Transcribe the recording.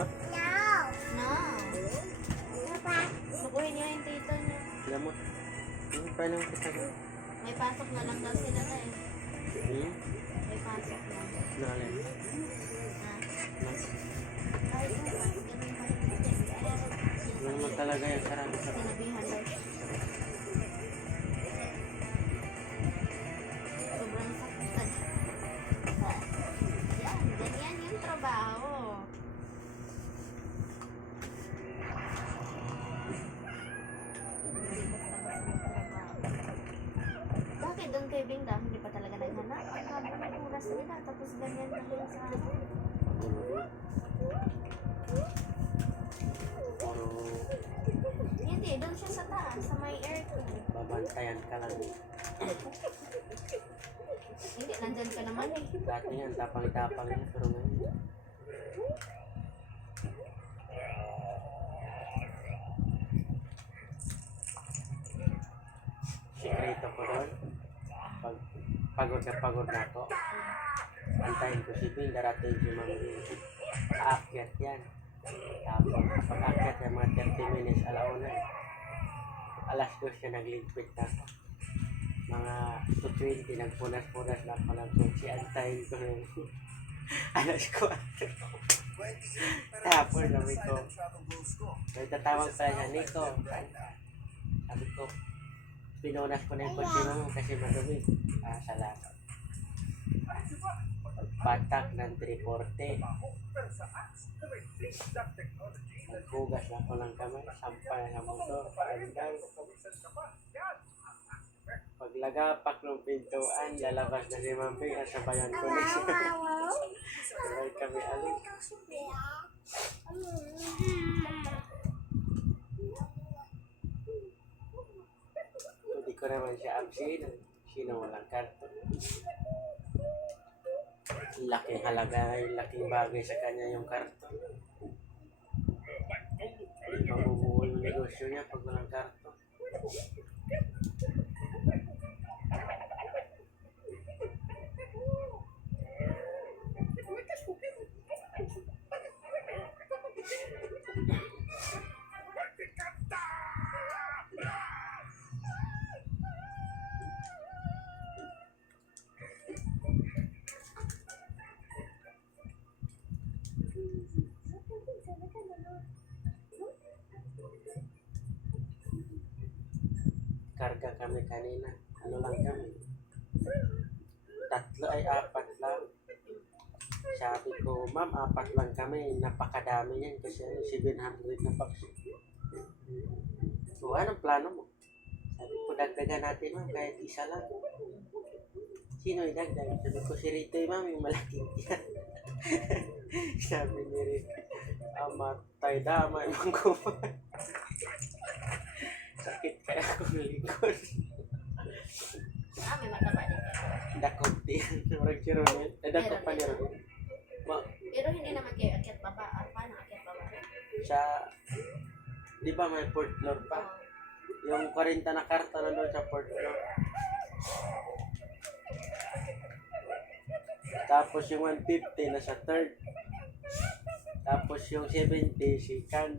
Lamot? No. Sukuhin niya yung tito niya. Lamot. Paano ang kita ko? May pasok na lang daw sila na eh. May pasok na. Nalin. Kahit mo ba? Ganun pa rin. Ano naman talaga yung sarado sa Sinabihan daw siya. Sobrang saktan. Yan, ganyan yung trabaho. Bakit doon kay Bingdam, hindi pa talaga naghanap? Ang haba ng oras nila, tapos ganyan na lang sa Puro Hindi, doon siya sa taas, sa may aircon. babantayan ka lang. Hindi, nandyan ka naman eh. Dati yan, tapang-tapang yan. Pero ngayon, sikreto ko doon. Pagod na ako. Antayin ko si Bing, darating si Mang Bing. Aakyat yan. Tapos, pag aakyat yan, mga 30 minutes, alauna. Alas 2 siya nagligpit na ako. Mga 2:20, nagpunas-punas na ako ng kutsi. Antayin ko yung alas 4. Tapos, sabi ko, may tatawag pala siya, Nico. Sabi ko, pinunas ko na yung kutsi mo kasi madumi. Salamat. Patak ng 340. Naghugas na ako ng kamay. Sampay na motor. Paandang. Paglagapak ng pintuan, lalabas na si Mami. Sabayan ko na siya. Sabay kami alis. Hindi ko naman siya absin. Sino walang karton. Laking halaga, laking bagay sa kanya yung karton. Mabubuo yung negosyo niya pag walang karton. Karga kami kanina. Ano lang kami? 3 ay 4 lang. Sabi ko, ma'am, 4 lang kami. Napakadami yan kasi 700 na box. So, anong plano mo? Sabi ko, dagdagan natin, ma'am, kahit isa lang. Sino idagdag? Sabi ko, si Rito, ma'am, yung malaking yan. Sabi ni Rito, amatay damay mong kumain. Sakit kaya ako ng likod. May mataba din kayo. Dakot din. Marag si Ronel. Dakot pa ni Ronel. Pero hindi naman kayo akyat baba. Paano akyat baba? Sa, di ba may 4th floor pa? Yung 40 na karta na doon sa 4th floor. Tapos yung 150 na sa 3rd. Tapos yung 70 second.